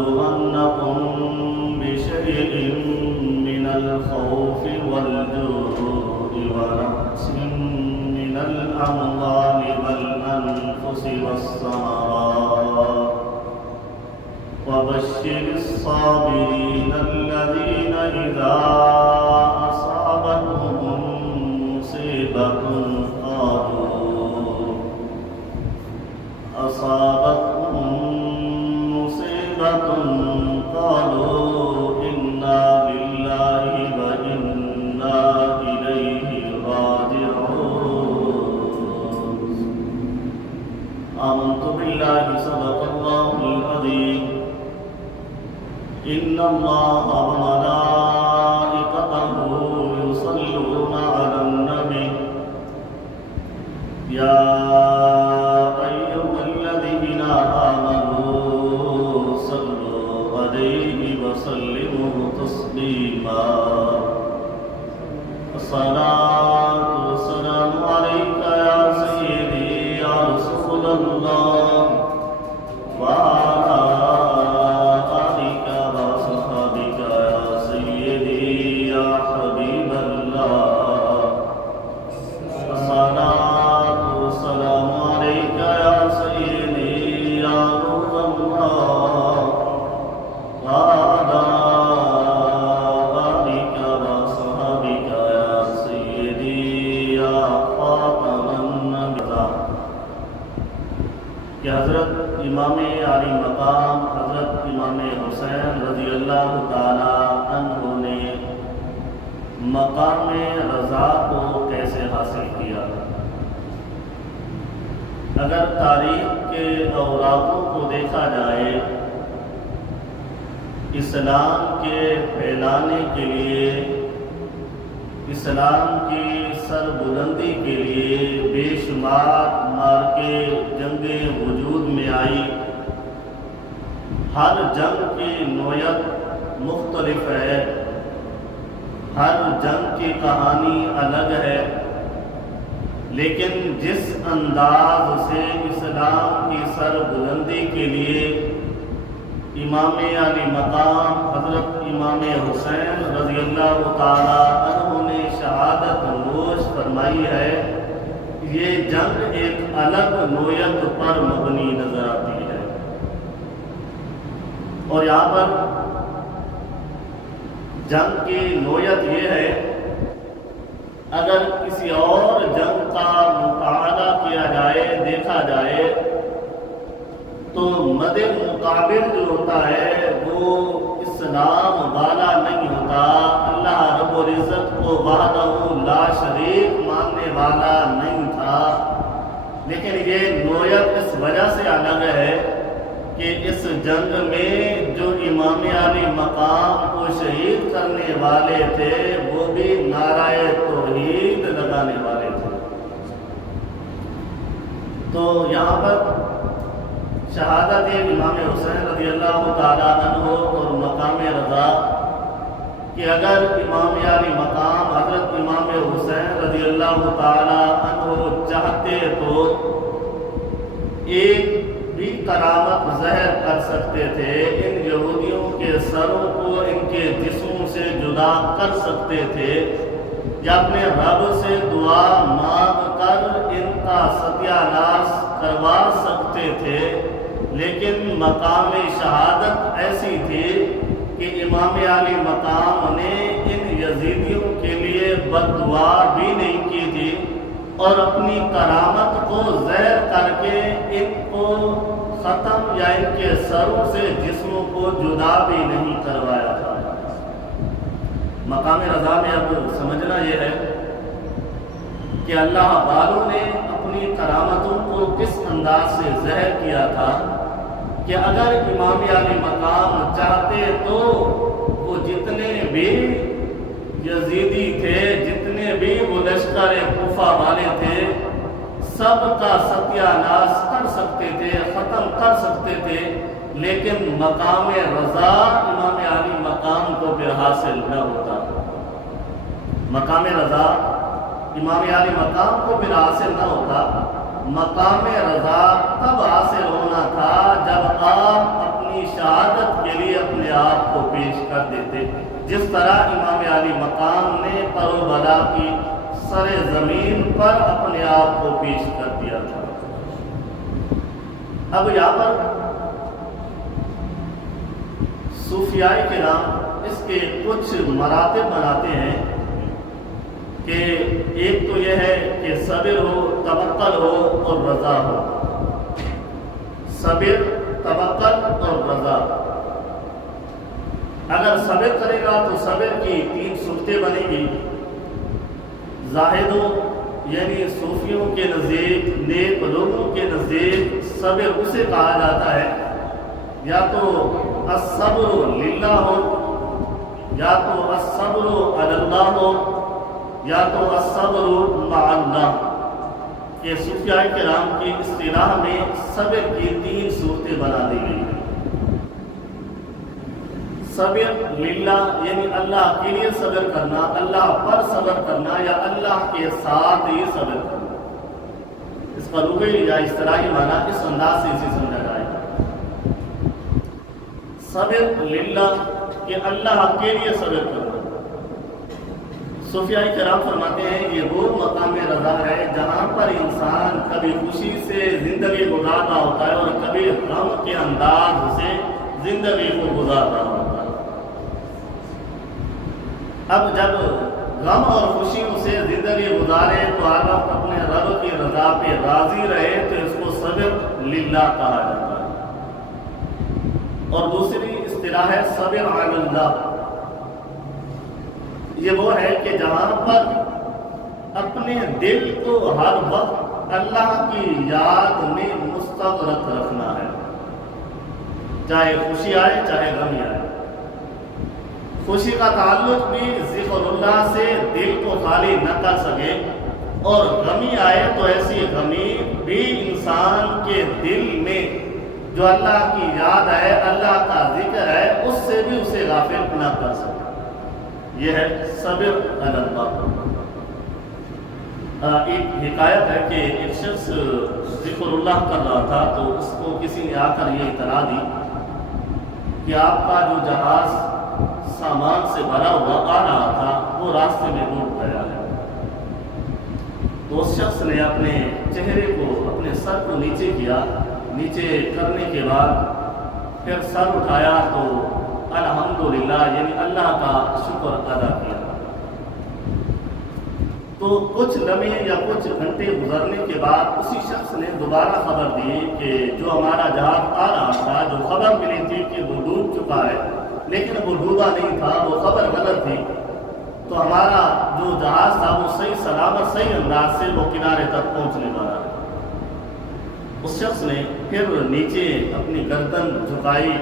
لنبلونكم بشيء من الخوف والجوع ونقص من الأموال والأنفس والثمرات وبشر الصابرين الذين إذا أصابتهم مصيبة قالوا إنا لله وإنا إليه راجعون. آمنت بالله صدق الله العظيم. إن الله وملائكته يصلون على النبي يا أيها الذين آمنوا صلوا عليه وسلموا تسليما. الصلاة والسلام عليك يا سيدي يا رسول الله وعلى آلك وصحبك يا سيدي يا حبيب الله. الصلاة والسلام عليك يا سيدي يا نور الله وعلى آلك وصحبك يا سيدي يا خاتم النبيين. کہ حضرت امام علی مقام حضرت امام حسین رضی اللہ تعالی عنہ نے مقام رضا کو کیسے حاصل کیا؟ اگر تاریخ کے اوراقوں کو دیکھا جائے، اسلام کے پھیلانے کے لیے، اسلام کی سربلندی کے لیے بے شمار مارکے جنگیں وجود میں آئی. ہر جنگ کی نوعیت مختلف ہے، ہر جنگ کی کہانی الگ ہے، لیکن جس انداز سے اسلام کی سربلندی کے لیے امام علی مقام حضرت امام حسین رضی اللہ تعالی عنہ نے شہادت نوش فرمائی ہے، یہ جنگ ایک الگ نوعیت پر مبنی نظر آتی ہے. اور یہاں پر جنگ کی نوعیت یہ ہے، اگر کسی اور جنگ کا مطالعہ کیا جائے، دیکھا جائے، تو مد مقابل جو ہوتا ہے وہ اسلام والا نہیں ہوتا، اللہ رب العزت کو وحدہ لا شریک ماننے والا نہیں تھا. لیکن یہ نوعیت اس وجہ سے الگ ہے کہ اس جنگ میں جو امام علی مقام کو شہید کرنے والے تھے وہ بھی نعرہ توحید لگانے والے تھے. تو یہاں پر شہادت امام حسین رضی اللہ تعالی عنہ اور مقام رضا کہ اگر امام علی مقام حضرت امام حسین رضی اللہ تعالی عنہ چاہتے تو ایک بھی کرامت ظاہر کر سکتے تھے، ان یہودیوں کے سروں کو ان کے جسموں سے جدا کر سکتے تھے، یا اپنے رب سے دعا مانگ کر ان کا ستیہ ناش کروا سکتے تھے. لیکن مقام شہادت ایسی تھی کہ امام علی مقام نے ان یزیدیوں کے لیے بد دعا بھی نہیں کی تھی اور اپنی کرامت کو ظاہر کر کے ان کو ختم یا ان کے سروں سے جسموں کو جدا بھی نہیں کروایا تھا. مقام رضا میں اب سمجھنا یہ ہے کہ اللہ والوں نے اپنی کرامتوں کو کس انداز سے ظاہر کیا تھا کہ اگر امام علی مقام چاہتے تو وہ جتنے بھی یزیدی تھے، جتنے بھی وہ لشکر کوفہ والے تھے، سب کا ستیہ ناش کر سکتے تھے، ختم کر سکتے تھے، لیکن مقام رضا امام علی مقام کو پھر حاصل نہ ہوتا. مقام رضا امام علی مقام کو پھر حاصل نہ ہوتا. مقام رضا تب حاصل ہونا تھا جب آپ اپنی شہادت کے لیے اپنے آپ کو پیش کر دیتے، جس طرح امام علی مقام نے کربلا کی سر زمین پر اپنے آپ کو پیش کر دیا تھا۔ اب یہاں پر صوفیاء کرام اس کے کچھ مراتب بناتے ہیں کہ ایک تو یہ ہے کہ صبر ہو، توکل ہو اور رضا ہو۔ صبر، توکل اور رضا۔ اگر صبر کرے گا تو صبر کی 3 صورتیں بنے گی۔ زاہدوں یعنی صوفیوں کے نزدیک، نیک لوگوں کے نزدیک صبر اسے کہا جاتا ہے یا تو الصبر للہ ہو، یا تو الصبر علی اللہ ہو، یا تو الصبر مع اللہ۔ یہ صوفیاء کرام کی اصطلاح میں صبر کی 3 صورتیں بنا دی گئی ہیں۔ صبر للہ یعنی اللہ کے لیے صبر کرنا، اللہ پر صبر کرنا یا اللہ کے ساتھ ہی صبر کرنا۔ اس کا لغوی یا اصطلاحی معنی اس انداز سے اسے سمجھا جائے گا۔ صبر للہ کہ اللہ کے لیے صبر کرنا۔ صوفیاء کرام فرماتے ہیں یہ وہ مقام رضا ہے جہاں پر انسان کبھی خوشی سے زندگی گزار رہا ہوتا ہے اور کبھی غم کے انداز سے زندگی کو گزار رہا ہوتا ہے۔ اب جب غم اور خوشیوں سے زندگی گزارے تو ہر وقت اپنے رب کی رضا پہ راضی رہے تو اس کو صبر للہ کہا جاتا ہے۔ اور دوسری اصطلاح ہے صبر علی اللہ۔ یہ وہ ہے کہ جہاں پر اپنے دل کو ہر وقت اللہ کی یاد میں مستغرق رکھنا ہے، چاہے خوشی آئے چاہے غمی آئے۔ خوشی کا تعلق بھی ذکر اللہ سے دل کو خالی نہ کر سکے، اور غمی آئے تو ایسی غمی بھی انسان کے دل میں جو اللہ کی یاد ہے، اللہ کا ذکر ہے، اس سے بھی اسے غافل نہ کر سکے۔ یہ ہے صبر علی اللہ۔ ایک حکایت ہے کہ ایک شخص ذکر اللہ کر رہا تھا تو اس کو کسی نے آ کر یہ اطلاع دی کہ آپ کا جو جہاز سامان سے بھرا ہوا آ رہا تھا وہ راستے میں ڈوب گیا ہے۔ تو اس شخص نے اپنے چہرے کو، اپنے سر کو نیچے کیا، نیچے کرنے کے بعد پھر سر اٹھایا تو الحمدللہ یعنی اللہ کا شکر ادا کیا۔ تو کچھ لمحے یا کچھ گھنٹے گزرنے کے بعد اسی شخص نے دوبارہ خبر دی کہ جو ہمارا جہاز آ رہا تھا، جو خبر ملی تھی کہ وہ ڈوب چکا ہے، لیکن وہ ڈوبا نہیں تھا، وہ خبر غلط تھی، تو ہمارا جو جہاز تھا وہ صحیح سلامت صحیح انداز سے وہ کنارے تک پہنچنے والا ہے۔ اس شخص نے پھر نیچے اپنی گردن جھکائی،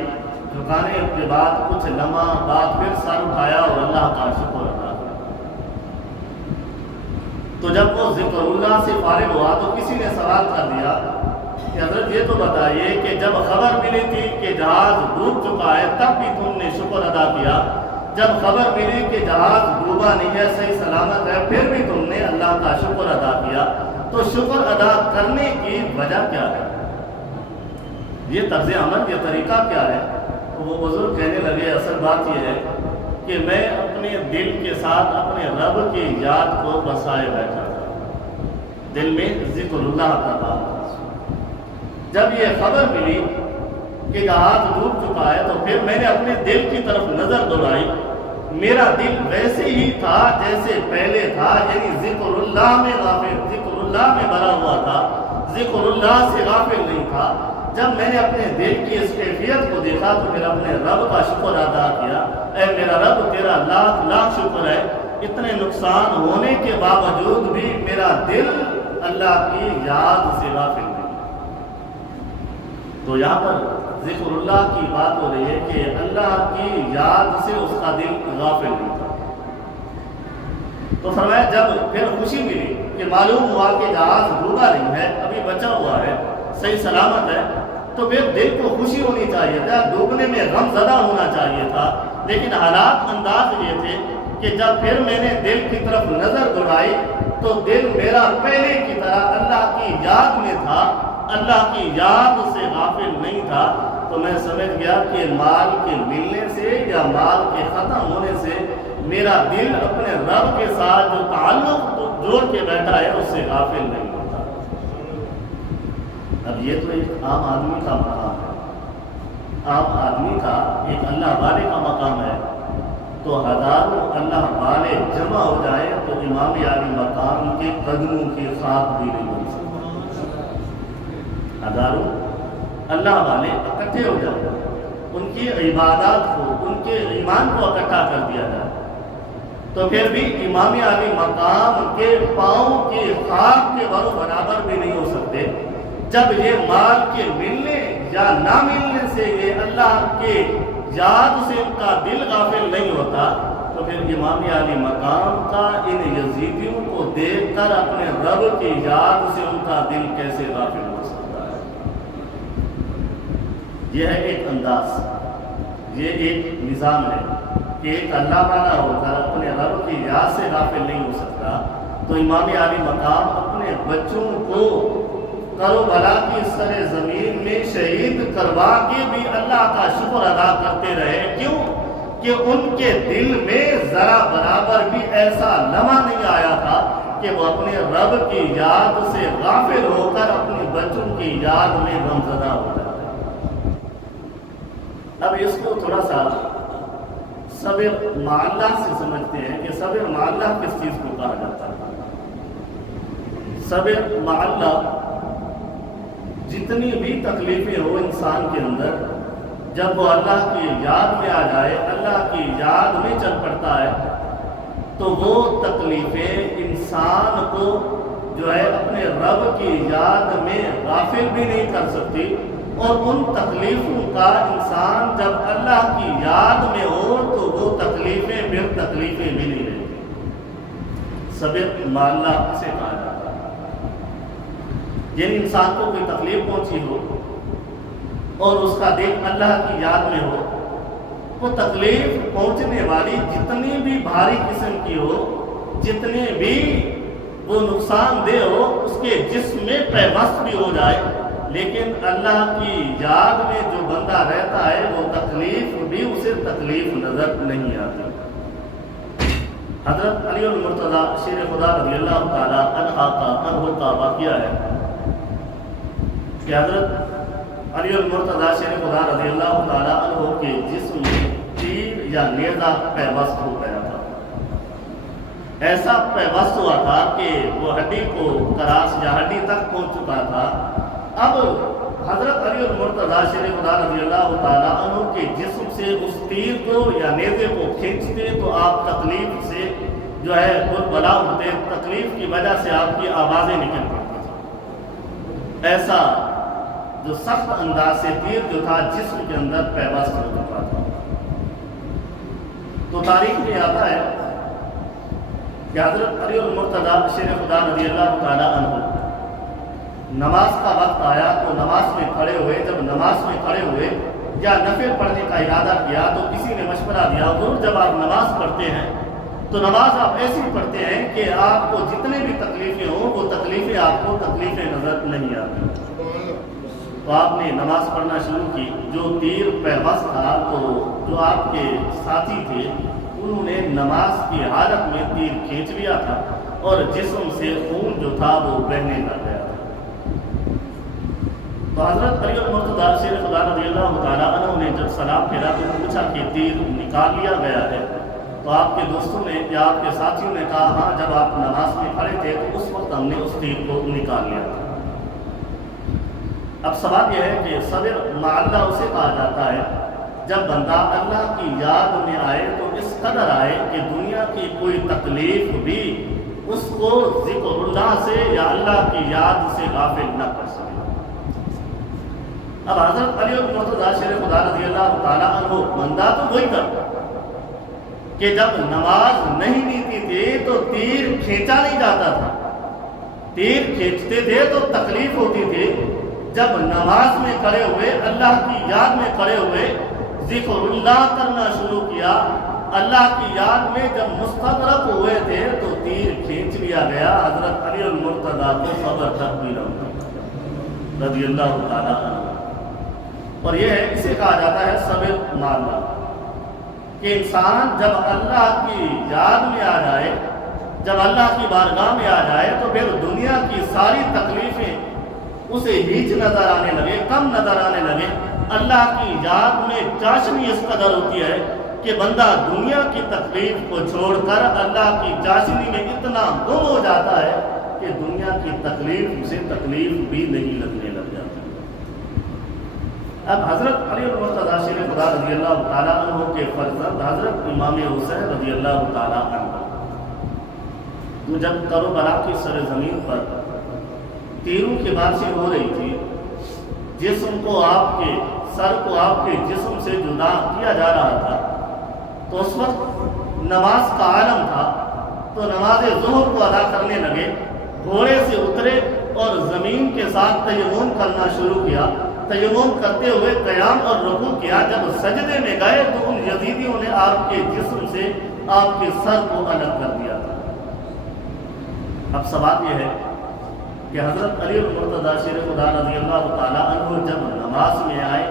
جھکانے کے بعد کچھ لمحہ بعد پھر سر اٹھایا اور اللہ کا شکر ادا کیا۔ تو جب وہ ذکر اللہ سے فارغ ہوا تو کسی نے سوال کر دیا کہ حضرت یہ تو بتائیے کہ جب خبر ملی تھی کہ جہاز ڈوب چکا ہے تب بھی تم نے شکر ادا کیا، جب خبر ملی کہ جہاز ڈوبا نہیں ہے، صحیح سلامت ہے، پھر بھی تم نے اللہ کا شکر ادا کیا، تو شکر ادا کرنے کی وجہ کیا ہے؟ یہ طرز عمل، یہ طریقہ کیا ہے؟ وہ بزرگ کہنے لگے اصل بات یہ ہے کہ میں اپنے دل کے ساتھ اپنے رب کی یاد کو بسائے بیٹھا تھا، دل میں ذکر اللہ کا تھا۔ جب یہ خبر ملی کہ جہاز ڈوب چکا ہے تو پھر میں نے اپنے دل کی طرف نظر دوڑائی، میرا دل ویسے ہی تھا جیسے پہلے تھا، یعنی ذکر اللہ میں غافل، ذکر اللہ میں بھرا ہوا تھا، ذکر اللہ سے غافل نہیں تھا۔ جب میں نے اپنے دل کی اس کیفیت کو دیکھا تو پھر اپنے رب کا شکر ادا کیا، اے میرا رب تیرا لاکھ لاکھ شکر ہے، اتنے نقصان ہونے کے باوجود بھی میرا دل اللہ کی یاد سے غافل نہیں۔ تو یہاں پر ذکر اللہ کی بات ہو رہی ہے کہ اللہ کی یاد سے اس کا دل غافل نہیں تھا۔ تو فرمایا جب پھر خوشی ملی کہ معلوم ہوا کہ جہاز ڈوبا نہیں ہے، ابھی بچا ہوا ہے، صحیح سلامت ہے، تو پھر دل کو خوشی ہونی چاہیے تھا، ڈوبنے میں غم زدہ ہونا چاہیے تھا، لیکن حالات انداز یہ تھے کہ جب پھر میں نے دل کی طرف نظر دوڑائی تو دل میرا پہلے کی طرح اللہ کی یاد میں تھا، اللہ کی یاد سے غافل نہیں تھا، تو میں سمجھ گیا کہ مال کے ملنے سے یا مال کے ختم ہونے سے میرا دل اپنے رب کے ساتھ جو تعلق جوڑ کے بیٹھا ہے اس سے غافل نہیں ہوتا۔ اب یہ تو ایک عام آدمی کا مقام ہے، عام آدمی کا ایک اللہ والے کا مقام ہے، تو ہزاروں اللہ والے جمع ہو جائیں تو امام علی مقام کے قدموں کی خاک بھی نہیں بن سکتا۔ ہزاروں اللہ والے اکٹھے ہو جائیں، ان کی عبادات کو، ان کے ایمان کو اکٹھا کر دیا جائے، تو پھر بھی امام علی مقام کے پاؤں کی خاک کے برابر بھی نہیں ہو سکتے۔ جب یہ مال کے ملنے یا نہ ملنے سے یہ اللہ کے یاد سے ان کا دل غافل نہیں ہوتا، تو پھر امام علی مقام کا ان یزیدیوں کو دیکھ کر اپنے رب کی یاد سے ان کا دل کیسے غافل ہو سکتا ہے؟ یہ ہے ایک انداز، یہ ایک نظام ہے کہ ایک اللہ والا ہو کر اپنے رب کی یاد سے غافل نہیں ہو سکتا، تو امام علی مقام اپنے بچوں کو کربلا کی سر زمین میں شہید کروا کے بھی اللہ کا شکر ادا کرتے رہے۔ کیوں؟ کہ ان کے دل میں ذرا برابر بھی ایسا لمحہ نہیں آیا تھا کہ وہ اپنے رب کی یاد سے غافل ہو کر اپنے بچوں کی یاد میں غمزدہ ہو جاتے۔ اب اس کو تھوڑا سا صبر مع اللہ سے سمجھتے ہیں کہ صبر مع اللہ کس چیز کو کہا جاتا ہے۔ صبر مع اللہ، جتنی بھی تکلیفیں ہو انسان کے اندر، جب وہ اللہ کی یاد میں آ جائے، اللہ کی یاد میں چل پڑتا ہے، تو وہ تکلیفیں انسان کو جو ہے اپنے رب کی یاد میں غافل بھی نہیں کر سکتی، اور ان تکلیفوں کا انسان جب اللہ کی یاد میں ہو تو وہ تکلیفیں پھر تکلیفیں بھی نہیں رہتی۔ صبر مع اللہ سے کہا جاتا ہے۔ جن انسان کو کوئی تکلیف پہنچی ہو اور اس کا دل اللہ کی یاد میں ہو، وہ تکلیف پہنچنے والی جتنی بھی بھاری قسم کی ہو، جتنے بھی وہ نقصان دہ ہو، اس کے جسم میں پیوست بھی ہو جائے، لیکن اللہ کی یاد میں جو بندہ رہتا ہے وہ تکلیف بھی اسے تکلیف نظر نہیں آتی۔ حضرت علی المرتضیٰ شیر خدا رضی اللہ تعالیٰ عنہ کا واقعہ ہے کہ حضرت علی المرتضیٰ شیر خدا رضی اللہ تعالیٰ عنہ کے جسم میں تیر یا نیزہ پیوست ہو گیا تھا۔ ایسا پیوست ہوا تھا کہ وہ ہڈی کو کراس یا ہڈی تک پہنچ چکا تھا۔ اب حضرت علی المرتضیٰ شیر خدا رضی اللہ تعالیٰ عنہ کے جسم سے اس تیر کو یا نیزے کو کھینچتے تو آپ تکلیف سے جو ہے خود بلا ہوتے، تکلیف کی وجہ سے آپ کی آوازیں نکل پڑتی تھیں۔ ایسا جو سخت انداز سے تیر جو تھا جسم کے اندر پیوست ہو چکا تھا۔ تو تاریخ میں آتا ہے کہ حضرت علی المرتضیٰ شیر خدا رضی اللہ تعالیٰ عنہ نماز کا وقت آیا تو نماز میں کھڑے ہوئے۔ جب نماز میں کھڑے ہوئے یا نفل پڑھنے کا ارادہ کیا تو کسی نے مشورہ دیا، حضور جب آپ نماز پڑھتے ہیں تو نماز آپ ایسی پڑھتے ہیں کہ آپ کو جتنے بھی تکلیفیں ہوں وہ تکلیفیں آپ کو تکلیفیں نظر نہیں آتی۔ تو آپ نے نماز پڑھنا شروع کی۔ جو تیر پیوست تھا تو جو آپ کے ساتھی تھے انہوں نے نماز کی حالت میں تیر کھینچ لیا تھا اور جسم سے خون جو تھا وہ بہنے لگ گیا تھا۔ تو حضرت علی المرتضیٰ شیر خدا رضی اللہ تعالیٰ عنہ نے جب سلام پھیرا تو پوچھا کہ تیر نکال لیا گیا ہے؟ تو آپ کے دوستوں نے یا آپ کے ساتھیوں نے کہا ہاں، جب آپ نماز میں کھڑے تھے تو اس وقت ہم نے اس تیر کو نکال لیا تھا۔ اب سوال یہ ہے کہ صبر مع اللہ اسے کہا جاتا ہے جب بندہ اللہ کی یاد میں آئے تو اس قدر آئے کہ دنیا کی کوئی تکلیف بھی اس کو ذکر اللہ سے یا اللہ کی یاد سے غافل نہ کر سکے۔ اب حضرت علی المرتضیٰ شیر خدا رضی اللہ تعالیٰ عنہ بندہ تو وہی تھا کہ جب نماز نہیں نیتی تھی تو تیر کھینچا نہیں جاتا تھا، تیر کھینچتے تھے تو تکلیف ہوتی تھی۔ جب نماز میں کھڑے ہوئے، اللہ کی یاد میں کھڑے ہوئے، ذکر اللہ کرنا شروع کیا اللہ کی یاد میں جب مستغرق ہوئے تھے تو تیر کھینچ لیا گیا، حضرت علی المرتضیٰ کو خبر تک بھی نہ ہوئی رضی اللہ تعالیٰ عنہ۔ اور یہ ہے، اسے کہا جاتا ہے صبر مالنا، کہ انسان جب اللہ کی یاد میں آ جائے، جب اللہ کی بارگاہ میں آ جائے تو پھر دنیا کی ساری تکلیفیں اسے ہیچ نظر آنے لگے، کم نظر آنے لگے۔ اللہ کی یاد میں چاشنی اس قدر ہوتی ہے کہ بندہ دنیا کی تکلیف کو چھوڑ کر اللہ کی چاشنی میں اتنا گم ہو جاتا ہے کہ دنیا کی تکلیف اسے تکلیف بھی نہیں لگنے لگ جاتی۔ اب حضرت علی المرتضیٰ شیر خدا رضی اللہ تعالیٰ عنہ کے فرزند حضرت امام حسین رضی اللہ تعالیٰ عنہ، تو جب کربلا کی سرزمین پر تیروں کی بارشیں ہو رہی تھی، جسم کو آپ کے سر کو آپ کے جسم سے جدا کیا جا رہا تھا، تو اس وقت نماز کا عالم تھا، تو نماز ظہر کو ادا کرنے لگے، گھوڑے سے اترے اور زمین کے ساتھ تیمم کرنا شروع کیا، تیمم کرتے ہوئے قیام اور رکوع کیا۔ جب سجدے میں گئے تو ان یزیدیوں نے آپ کے جسم سے آپ کے سر کو الگ کر دیا تھا۔ اب سوال یہ ہے کہ حضرت علی المرتضیٰ شیر خدا رضی اللہ تعالیٰ عنہ جب نماز میں آئے،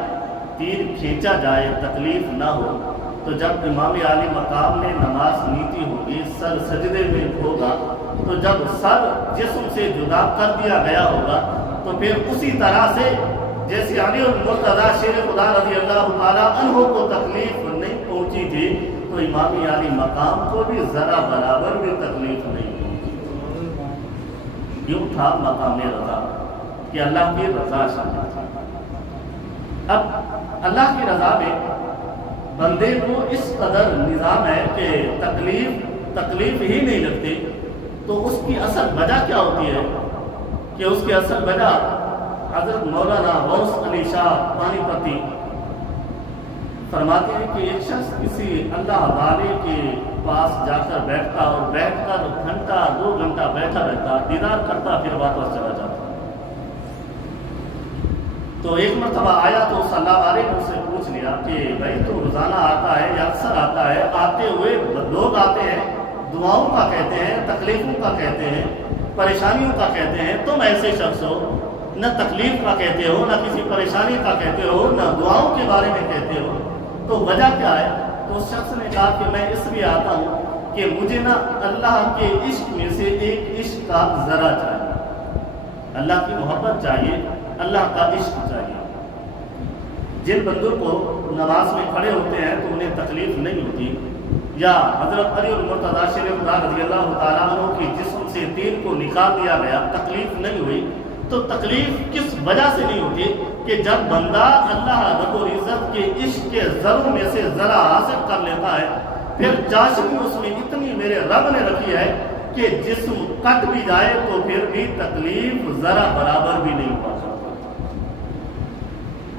تیر کھینچا جائے، تکلیف نہ ہو، تو جب امام عالی مقام نے نماز نیتی ہوگی، سر سجدے میں ہوگا، تو جب سر جسم سے جدا کر دیا گیا ہوگا تو پھر اسی طرح سے جیسے علی المرتضیٰ شیر خدا رضی اللہ تعالیٰ عنہ کو تکلیف نہیں پہنچی تھی، تو امام عالی مقام کو بھی ذرا برابر بھی تکلیف نہیں پہنچی۔ یوں تھا مقام رضا کہ اللہ کی رضا شامل تھی۔ اب اللہ کی رضا میں بندے کو اس قدر نظام ہے کہ تکلیف ہی نہیں لگتی، تو اس کی اصل وجہ کیا ہوتی ہے کہ اس کی اصل وجہ حضرت مولانا غوث علی شاہ پانی پتی فرماتے ہیں کہ ایک شخص کسی اللہ والے کے پاس جا کر بیٹھتا اور بیٹھ کر گھنٹہ 2 گھنٹہ بیٹھا رہتا، دیدار کرتا، پھر واپس چلا جاتا۔ تو ایک مرتبہ آیا تو اس اللہ والے نے اسے پوچھ لیا کہ بھائی تو روزانہ آتا ہے یا اکثر آتا ہے، آتے ہوئے لوگ آتے ہیں، دعاؤں کا کہتے ہیں، تکلیفوں کا کہتے ہیں، پریشانیوں کا کہتے ہیں، تم ایسے شخص ہو، نہ تکلیف کا کہتے ہو، نہ کسی پریشانی کا کہتے ہو، نہ دعاؤں کے بارے میں کہتے ہو، تو وجہ کیا ہے؟ تو اس شخص نے کہا کہ میں اس لیے آتا ہوں کہ مجھے نا اللہ کے عشق میں سے ایک عشق کا ذرا چاہیے، اللہ کی محبت چاہیے، اللہ کا عشق چاہیے۔ جن بندوں کو نماز میں کھڑے ہوتے ہیں تو انہیں تکلیف نہیں ہوتی، یا حضرت علی المرتضیٰ شیر خدا رضی اللہ تعالیٰ عنہ کی جسم سے تیر کو نکال دیا گیا، تکلیف نہیں ہوئی، تو تکلیف کس وجہ سے نہیں ہوتی کہ جب بندہ اللہ رب العزت کے عشق کے ذروں میں سے ذرا حاصل کر لیتا ہے، پھر چاشنی اس میں اتنی میرے رب نے رکھی ہے کہ جسم کٹ بھی جائے تو پھر بھی تکلیف ذرا برابر بھی نہیں پا سکتا۔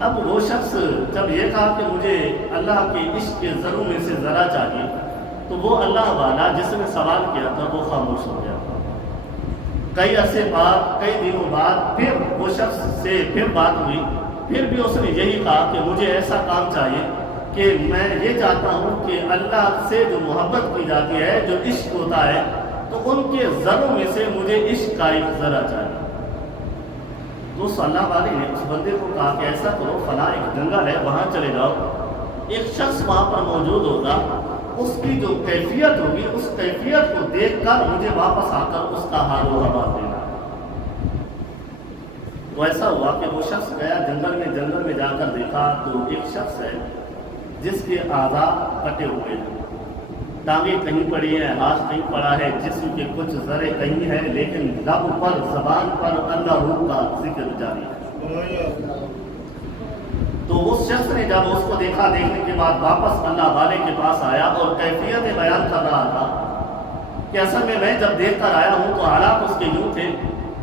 اب وہ شخص جب یہ کہا کہ مجھے اللہ کے عشق کے ذروں میں سے ذرا چاہیے، تو وہ اللہ والا جس نے سوال کیا تھا وہ خاموش ہو گیا۔ کئی عرصے بعد، کئی دنوں بعد پھر وہ شخص سے پھر بات ہوئی، پھر بھی اس نے یہی کہا کہ مجھے ایسا کام چاہیے کہ میں یہ چاہتا ہوں کہ اللہ سے جو محبت کی جاتی ہے، جو عشق ہوتا ہے، تو ان کے ذروں میں سے مجھے عشق کا ایک ذرا چاہیے۔ تو اس اللہ والے نے اس بندے کو کہا کہ ایسا کرو، فلاں ایک جنگل ہے، وہاں چلے جاؤ، ایک شخص وہاں پر موجود ہوگا، اس کی جو کیفیت ہوگی اس کیفیت کو دیکھ کر مجھے واپس آ کر اس کا حال و حوال دینا۔ تو ایسا ہوا کہ وہ شخص گیا جنگل میں جا کر دیکھا تو ایک شخص ہے جس کے اعضاء کٹے ہوئے ہیں، ٹانگیں کہیں پڑی ہیں، ہاتھ کہیں پڑا ہے، جسم کے کچھ ذرے کہیں ہیں، لیکن لب پر، زبان پر اللہ روح کا ذکر جاری ہے۔ تو اس شخص نے جب اس کو دیکھا، دیکھنے کے بعد واپس اللہ والے کے پاس آیا اور کیفیت بیان کر رہا تھا کہ اصل میں جب دیکھ کر آیا ہوں تو حالات اس کے یوں تھے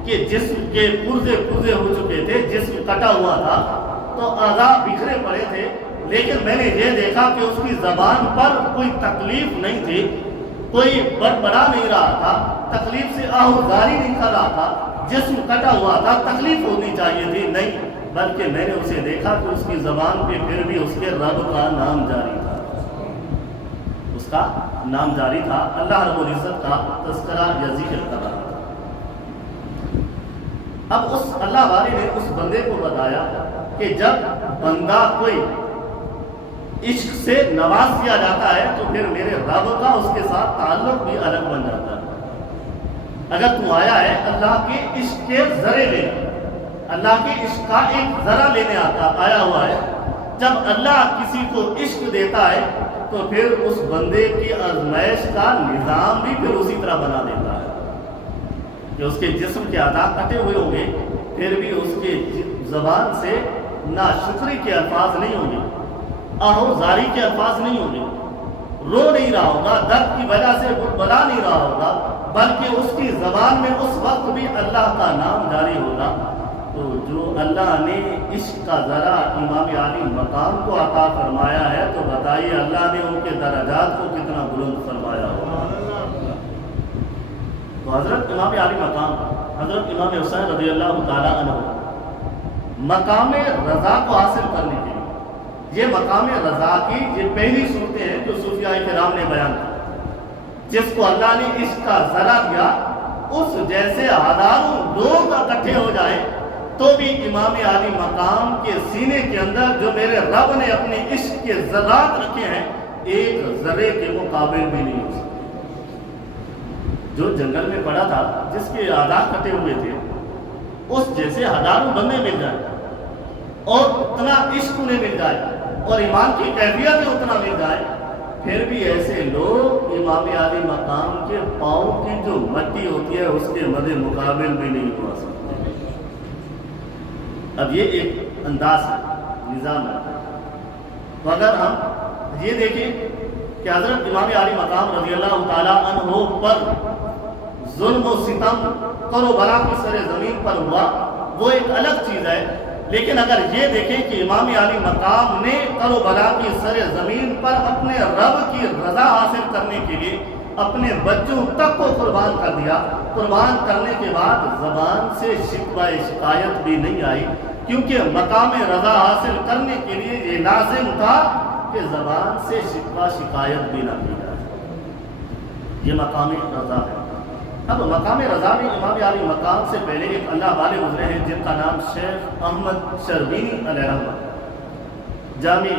کہ جسم کے پرزے ہو چکے تھے، جسم کٹا ہوا تھا، تو اعضاء بکھرے پڑے تھے، لیکن میں نے یہ دیکھا کہ اس کی زبان پر کوئی تکلیف نہیں تھی، کوئی بڑبڑا نہیں رہا تھا، تکلیف سے آہوزاری نہیں کر رہا تھا، جسم کٹا ہوا تھا، تکلیف ہونی چاہیے تھی، نہیں، بلکہ میں نے اسے دیکھا کہ اس کی زبان پہ پھر بھی اس کے رب کا نام جاری تھا۔ اس کا نام جاری تھا، اللہ رب العزت کا تذکرہ یا ذکر کر رہا تھا۔ اب اس اللہ والے نے اس بندے کو بتایا کہ جب بندہ کوئی عشق سے نواز دیا جاتا ہے تو پھر میرے رب کا اس کے ساتھ تعلق بھی الگ بن جاتا ہے۔ اگر تو آیا ہے اللہ کے عشق کے ذرے لینے، اللہ کے عشق کا ایک ذرا لینے آیا ہوا ہے، جب اللہ کسی کو عشق دیتا ہے تو پھر اس بندے کی آزمائش کا نظام بھی پھر اسی طرح بنا دیتا ہے کہ اس کے جسم کے اعضاء کٹے ہوئے ہوں گے، پھر بھی اس کے زبان سے نہ شکری کے الفاظ نہیں ہوں گے، آہو زاری کے الفاظ نہیں ہوں گے، رو نہیں رہا ہوگا، درد کی وجہ سے بلا نہیں رہا ہوگا، بلکہ اس کی زبان میں اس وقت بھی اللہ کا نام جاری ہوگا۔ تو جو اللہ نے عشق کا ذرا امام عالی مقام کو عطا فرمایا ہے، تو بتائیے اللہ نے ان کے درجات کو کتنا بلند فرمایا ہوگا۔ تو حضرت امام عالی مقام حضرت امام حسین رضی اللہ تعالیٰ عنہ مقام رضا کو حاصل کرنے کے لیے، یہ مقام رضا کی یہ پہلی صورتیں ہیں جو صوفیاء کرام نے بیان کی، جس کو اللہ نے عشق کا ذرا دیا، اس جیسے ہزاروں لوگ اکٹھے ہو جائے تو بھی امام عالی مقام کے سینے کے اندر جو میرے رب نے اپنے عشق کے ذرات رکھے ہیں، ایک ذرے کے مقابل بھی نہیں ہو سکتے۔ جو جنگل میں پڑا تھا، جس کے اعضاء کٹے ہوئے تھے، اس جیسے ہزاروں بندے مل جائے اور اتنا عشق انہیں مل جائے اور ایمان کی کیفیت اتنا مل جائے، پھر بھی ایسے لوگ امام عالی مقام کے پاؤں کی جو مٹی ہوتی ہے اس کے مد مقابل بھی نہیں ہو سکتے۔ اب یہ ایک انداز ہے، نظام ہے۔ تو اگر ہم یہ دیکھیں کہ حضرت امام عالی مقام رضی اللہ تعالیٰ عنہ پر ظلم و ستم کرو بلا کی سر زمین پر ہوا، وہ ایک الگ چیز ہے، لیکن اگر یہ دیکھیں کہ امام عالی مقام نے کرو بلا کی سر زمین پر اپنے رب کی رضا حاصل کرنے کے لیے اپنے بچوں تک کو قربان کر دیا، قربان کرنے کے بعد زبان سے شکوہ شکایت بھی نہیں آئی، کیونکہ مقام رضا حاصل کرنے کے لیے یہ لازم تھا کہ زبان سے شکوہ شکایت بھی نہ کی جائے۔ یہ مقام رضا ہے۔ اب مقام رضا میں امام عالی مقام سے پہلے ایک اللہ والے گزرے ہیں جن کا نام شیخ احمد شربینی علیہ رحمۃ، جامع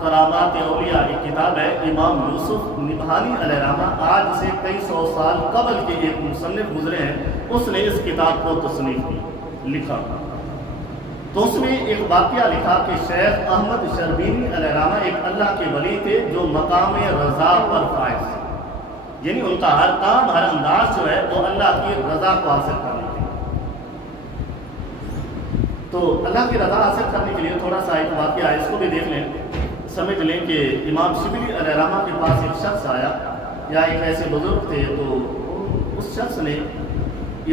کرامات اولیاء ایک کتاب ہے، امام یوسف نبہانی علیہ رحمہ آج سے کئی سو سال قبل کے ایک مصنف گزرے ہیں، اس نے اس کتاب کو تصنیف کی، لکھا۔ تو اس میں ایک واقعہ لکھا کہ شیخ احمد شربینی علیہ رحمہ ایک اللہ کے ولی تھے جو مقام رضا پر فائز تھے، یعنی ان کا ہر کام ہر انداز جو ہے وہ اللہ کی رضا کو حاصل کرنے کے لیے۔ تو اللہ کی رضا حاصل کرنے کے لیے تھوڑا سا ایک واقعہ ہے، اس کو بھی دیکھ لیں، سمجھ لیں کہ امام شبلی علیہ رحمہ کے پاس ایک شخص آیا یا ایک ایسے بزرگ تھے، تو اس شخص نے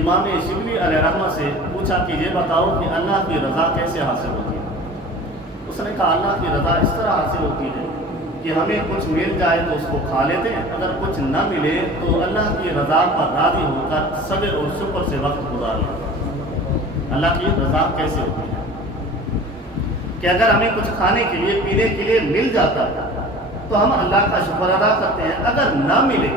امام شبلی علیہ رحمہ سے پوچھا کہ یہ بتاؤ کہ اللہ کی رضا کیسے حاصل ہوتی ہے؟ اس نے کہا اللہ کی رضا اس طرح حاصل ہوتی ہے کہ ہمیں کچھ مل جائے تو اس کو کھا لیتے ہیں، اگر کچھ نہ ملے تو اللہ کی رضا پر راضی ہو کر صبر اور شکر سے وقت گزار لیتے ہیں۔ اللہ کی رضا کیسے ہوتی ہے کہ اگر ہمیں کچھ کھانے کے لیے پینے کے لیے مل جاتا ہے تو ہم اللہ کا شکر ادا کرتے ہیں، اگر نہ ملے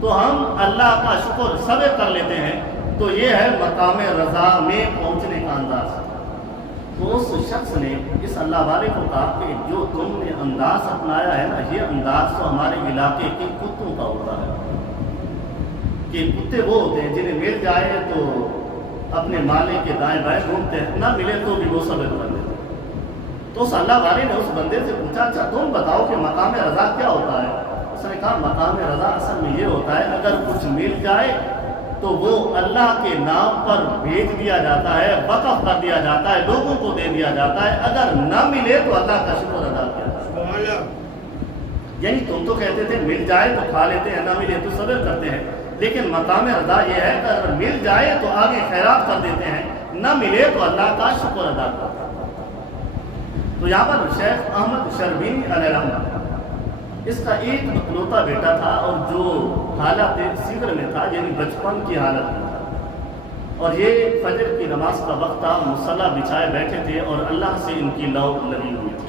تو ہم اللہ کا شکر صبر کر لیتے ہیں۔ تو یہ ہے مقام رضا میں پہنچنے کا انداز۔ تو اس شخص نے اس اللہ والے کو کہا کہ جو تم نے انداز اپنایا ہے نا، یہ انداز تو ہمارے علاقے کے کتوں کا ہوتا ہے، کہ کتے وہ ہوتے ہیں جنہیں مل جائے تو اپنے مالک کے دائیں بائیں گھومتے ہیں، نہ ملے تو بھی وہ صبر کر لیتے ہیں۔ تو اس اللہ والے نے اس بندے سے پوچھا اچھا تم بتاؤ کہ مقام رضا کیا ہوتا ہے؟ اس نے کہا مقام رضا اصل میں یہ ہوتا ہے اگر کچھ مل جائے تو وہ اللہ کے نام پر بھیج دیا جاتا ہے، وقف کر دیا جاتا ہے، لوگوں کو دے دیا جاتا ہے، اگر نہ ملے تو اللہ کا شکر ادا کیا جاتا ہے۔ یعنی تم تو کہتے تھے مل جائے تو کھا لیتے ہیں، نہ ملے تو صبر کرتے ہیں، لیکن مقام رضا یہ ہے کہ اگر مل جائے تو آگے خیرات کر دیتے ہیں، نہ ملے تو اللہ کا شکر ادا کرتے ہیں۔ تو یہاں پر شیخ احمد شربینی علیہ رحمہ، اس کا ایک اکلوتا بیٹا تھا اور جو حالت صغر میں تھا، یعنی بچپن کی حالت میں تھا، اور یہ فجر کی نماز کا وقت تھا، مصلی بچھائے بیٹھے تھے اور اللہ سے ان کی لو لگی ہوئی تھی۔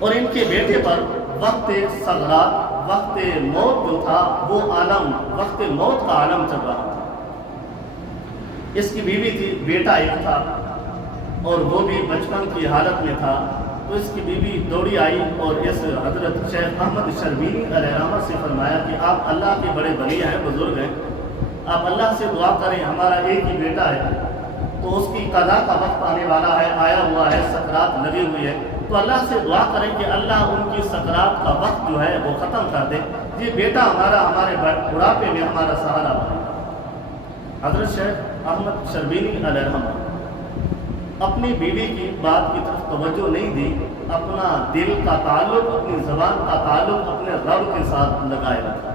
اور ان کے بیٹے پر وقت سغرات، وقت موت جو تھا وہ عالم، وقت موت کا عالم چل رہا تھا۔ اس کی بیوی تھی، بیٹا ایک تھا اور وہ بھی بچپن کی حالت میں تھا۔ تو اس کی بیوی دوڑی آئی اور اس حضرت شیخ احمد شربینی علیہ رحمہ سے فرمایا کہ آپ اللہ کے بڑے ولی ہیں، بزرگ ہیں، آپ اللہ سے دعا کریں، ہمارا ایک ہی بیٹا ہے، تو اس کی قضا کا وقت آنے والا ہے، آیا ہوا ہے، سکرات لگی ہوئی ہے، تو اللہ سے دعا کریں کہ اللہ ان کی سکرات کا وقت جو ہے وہ ختم کر دے، یہ بیٹا ہمارا ہمارے بڑھاپے میں ہمارا سہارا بنے۔ حضرت شیخ احمد شربینی علیہ رحمہ اپنی بیوی کی بات کی طرف توجہ نہیں دی، اپنا دل کا تعلق، اپنی زبان کا تعلق اپنے رب کے ساتھ لگائے رکھا۔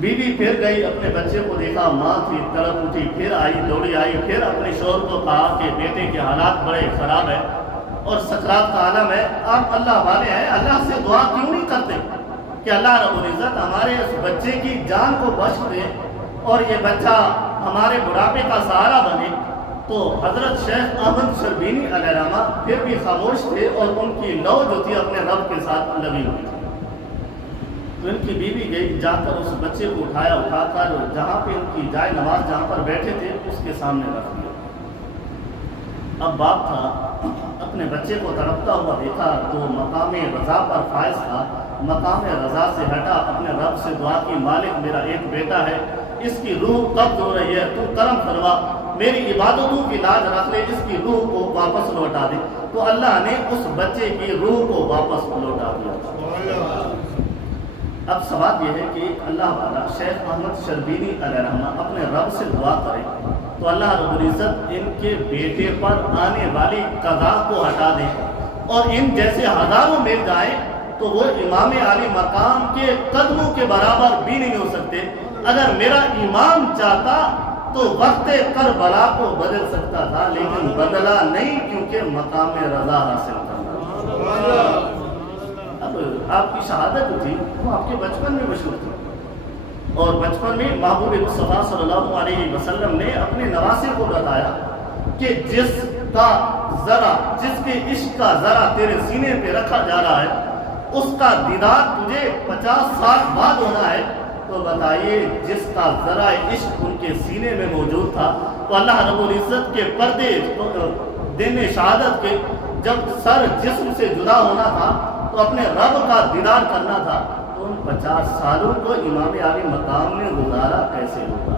بیوی پھر گئی، اپنے بچے کو دیکھا، ماں تھی، تڑپ اٹھی، پھر آئی، دوڑی آئی، پھر اپنے شوہر کو کہا کہ بیٹے کے حالات بڑے خراب ہیں اور سکرات کا عالم ہے، آپ اللہ والے ہیں، اللہ سے دعا کیوں نہیں کرتے کہ اللہ رب العزت ہمارے اس بچے کی جان کو بخش دے اور یہ بچہ ہمارے بڑھاپے کا سہارا بنے۔ تو حضرت شیخ احمد شربینی علیہ رحمہ پھر بھی خاموش تھے اور ان کی لو جو تھی اپنے رب کے ساتھ لگی ہوئی تھی۔ تو ان کی بیوی گئی، جا کر اس بچے کو اٹھایا، اٹھا کر جہاں پہ ان کی جائے نماز جہاں پر بیٹھے تھے اس کے سامنے رکھ دیا۔ اب باپ تھا، اپنے بچے کو تڑپتا ہوا دیکھا تو مقام رضا پر فائز تھا، مقام رضا سے ہٹا، اپنے رب سے دعا کی، مالک میرا ایک بیٹا ہے، اس کی روح قبض ہو رہی ہے، تو کرم فرما، میری عبادتوں کی لاج رکھ لے، اس کی روح کو واپس لوٹا دے۔ تو اللہ نے اس بچے کی روح کو واپس لوٹا دیا۔ اب سوال یہ ہے کہ اللہ والا شیخ احمد شربینی علیہ رحمہ اپنے رب سے دعا کرے تو اللہ رب العزت ان کے بیٹے پر آنے والی قضا کو ہٹا دے اور ان جیسے ہزاروں مل جائیں تو وہ امام عالی مقام کے قدموں کے برابر بھی نہیں ہو سکتے۔ اگر میرا امام چاہتا تو وقت کربلا کو بدل سکتا تھا، لیکن بدلا نہیں، کیونکہ مقام رضا حاصل کرنا۔ اب آپ کی شہادت تھی وہ آپ کے بچپن میں مشہور تھی، اور بچپن میں محبوب مصطفیٰ صلی اللہ علیہ وسلم نے اپنے نواسے کو بتایا کہ جس کا ذرا، جس کے عشق کا ذرا تیرے سینے پہ رکھا جا رہا ہے اس کا دیدار تجھے 50 سال بعد ہونا ہے۔ تو بتائیے جس کا ذرا عشق ان کے سینے میں موجود تھا، تو اللہ رب العزت کے پردے دن شہادت کے جب سر جسم سے جدا ہونا تھا تو اپنے رب کا دیدار کرنا تھا، تو ان 50 سالوں کو امام عالی مقام نے گزارا کیسے ہوگا؟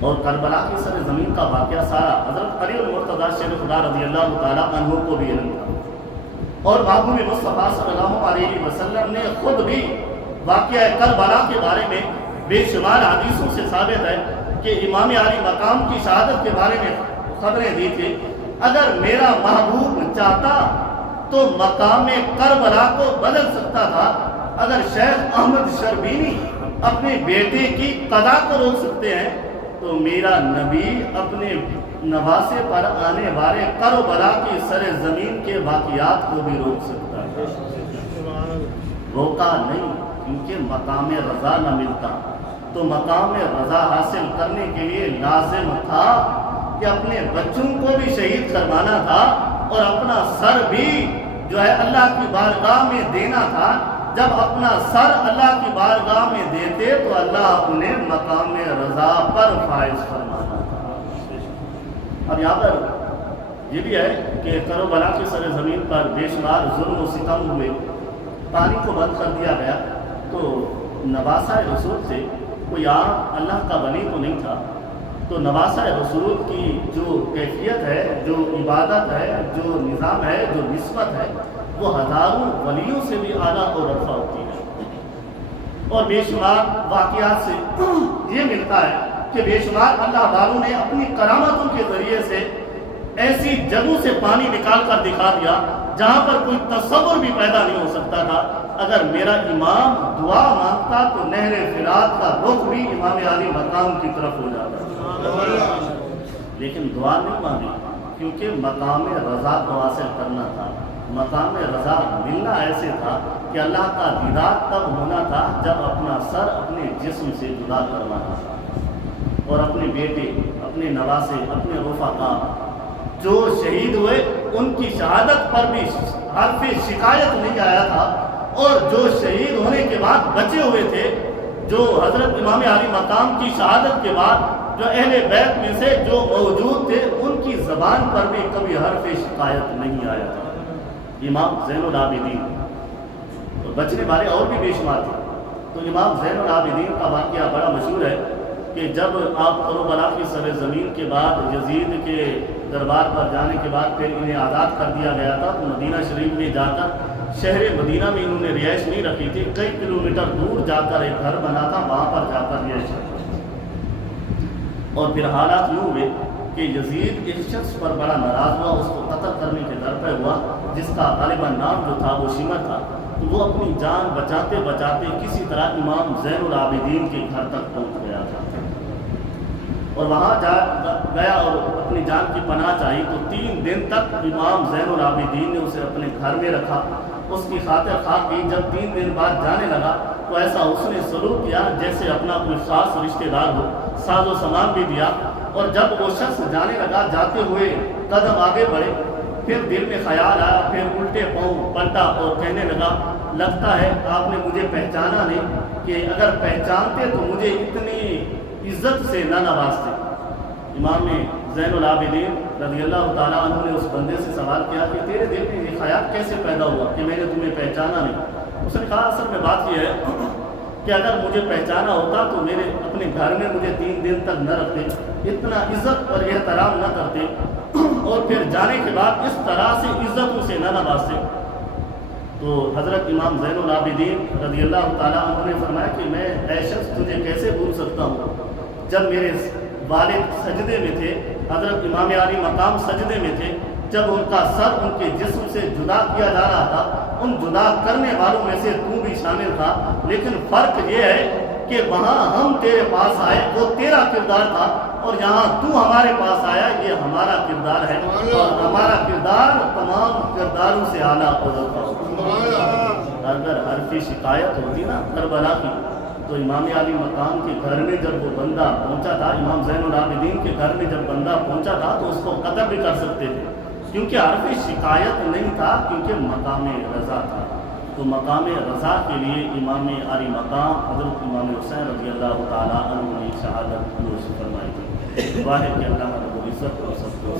اور کربلا کی سر زمین کا واقعہ سارا حضرت علی المرتضیٰ شیخ خدا رضی اللہ تعالیٰ عنہ کو بھی علم تھا، اور محبوب مصطفیٰ صلی اللہ علیہ وسلم نے خود بھی واقعہ کربلا کے بارے میں بے شمار حدیثوں سے ثابت ہے کہ امام عالی مقام کی شہادت کے بارے میں خبریں دی تھی۔ اگر میرا محبوب چاہتا تو مقام کربلا کو بدل سکتا تھا، اگر شیخ احمد شربینی اپنے بیٹے کی قضا کو روک سکتے ہیں تو میرا نبی اپنے نواسے پر آنے والے کربلا کی سر زمین کے واقعات کو بھی روک سکتا تھا، روکا نہیں، کیونکہ مقام رضا نہ ملتا۔ تو مقام رضا حاصل کرنے کے لیے لازم تھا کہ اپنے بچوں کو بھی شہید کروانا تھا اور اپنا سر بھی جو ہے اللہ کی بارگاہ میں دینا تھا۔ جب اپنا سر اللہ کی بارگاہ میں دیتے تو اللہ اپنے مقام رضا پر فائز فرمانا تھا۔ اب یہاں پر یہ بھی ہے کہ کربلا کی سر زمین پر بے شمار ظلم و ستم ہوئے، پانی کو بند کر دیا گیا، تو نواسہ رسول سے کوئی عام اللہ کا ولی تو نہیں تھا، تو نواسہ رسول کی جو کیفیت ہے، جو عبادت ہے، جو نظام ہے، جو نسبت ہے، وہ ہزاروں ولیوں سے بھی اعلیٰ اور رفع ہوتی ہے۔ اور بے شمار واقعات سے یہ ملتا ہے کہ بے شمار اللہ والوں نے اپنی کرامتوں کے ذریعے سے ایسی جگہوں سے پانی نکال کر دکھا دیا جہاں پر کوئی تصور بھی پیدا نہیں ہو سکتا تھا۔ اگر میرا امام دعا مانگتا تو نہر فرات کا رخ بھی امام عالی مقام کی طرف ہو جاتا، لیکن دعا نہیں مانگی کیونکہ مقام رضا کو حاصل کرنا تھا۔ مقام رضا ملنا ایسے تھا کہ اللہ کا دیدار تب ہونا تھا جب اپنا سر اپنے جسم سے جدا کروانا تھا، اور اپنے بیٹے، اپنے نواسے، اپنے رفقا جو شہید ہوئے ان کی شہادت پر بھی حرف شکایت نہیں آیا تھا، اور جو شہید ہونے کے بعد بچے ہوئے تھے، جو حضرت امام علی مقام کی شہادت کے بعد جو اہل بیت میں سے جو موجود تھے ان کی زبان پر بھی کبھی حرف شکایت نہیں آیا تھا۔ امام زین العابدین تو بچنے والے اور بھی بے شمار تھے، تو امام زین العابدین کا واقعہ بڑا مشہور ہے کہ جب آپ کربلا کی سر زمین کے بعد یزید کے دربار پر جانے کے بعد پھر انہیں آزاد کر دیا گیا تھا، تو مدینہ شریف میں جا کر شہر مدینہ میں انہوں نے رہائش نہیں رکھی تھی، کئی کلومیٹر دور جا کر ایک گھر بنا تھا، وہاں پر جا کر رہائش رکھی۔ اور پھر حالات یوں ہوئے کہ یزید ایک شخص پر بڑا ناراض ہوا، اس کو قتل کرنے کے در پہ ہوا، جس کا غالباً نام جو تھا وہ شمر تھا، تو وہ اپنی جان بچاتے بچاتے کسی طرح امام زین العابدین کے گھر تک پہنچ گیا تھا، اور وہاں گیا اور اپنی جان کی پناہ چاہی، تو 3 دن تک امام زین العابدین نے اسے اپنے گھر میں رکھا، اس کی خاطر خواہ کی۔ جب 3 دن بعد جانے لگا تو ایسا اس نے سلوک کیا جیسے اپنا کوئی خاص رشتہ دار ہو، ساز و سامان بھی دیا، اور جب وہ شخص جانے لگا، جاتے ہوئے قدم آگے بڑھے، پھر دل میں خیال آیا، پھر الٹے پاؤں پلٹا اور کہنے لگا، لگتا ہے آپ نے مجھے پہچانا نہیں، کہ اگر پہچانتے تو مجھے اتنی عزت سے نہ نوازتے۔ امام زین العابدین رضی اللہ تعالیٰ عنہ نے اس بندے سے سوال کیا کہ تیرے دل میں یہ خیال کیسے پیدا ہوا کہ میں نے تمہیں پہچانا نہیں؟ اس نے کہا اصل میں بات یہ ہے کہ اگر مجھے پہچانا ہوتا تو میرے اپنے گھر میں مجھے 3 دن تک نہ رکھتے، اتنا عزت اور احترام نہ کرتے، اور پھر جانے کے بعد اس طرح سے عزتوں سے نہ نوازتے۔ تو حضرت امام زین العابدین رضی اللہ تعالیٰ عنہ نے فرمایا کہ میں اے شخص تجھے کیسے بھول سکتا ہوں، جب میرے والد سجدے میں تھے، حضرت امام علی مقام سجدے میں تھے، جب ان کا سر ان کے جسم سے جدا کیا جا رہا تھا، ان جدا کرنے والوں میں سے تو بھی شامل تھا، لیکن فرق یہ ہے کہ وہاں ہم تیرے پاس آئے وہ تیرا کردار تھا، اور یہاں تو ہمارے پاس آیا یہ ہمارا کردار ہے، اور ہمارا کردار تمام کرداروں سے اعلیٰ ہوتا ہے۔ اگر حرف شکایت ہوتی نا کربلا کی، تو امام علی مقام کے گھر میں جب وہ بندہ پہنچا تھا، امام زین العابدین کے گھر میں جب بندہ پہنچا تھا تو اس کو قتل بھی کر سکتے تھے، کیونکہ حرف شکایت نہیں تھا، کیونکہ مقام رضا تھا۔ تو مقام رضا کے لیے امام علی مقام حضرت امام حسین رضی اللہ تعالیٰ عنہ نے شہادت نوش فرمائی تھی۔ واحد کہ اللہ رب العزت کو سب کو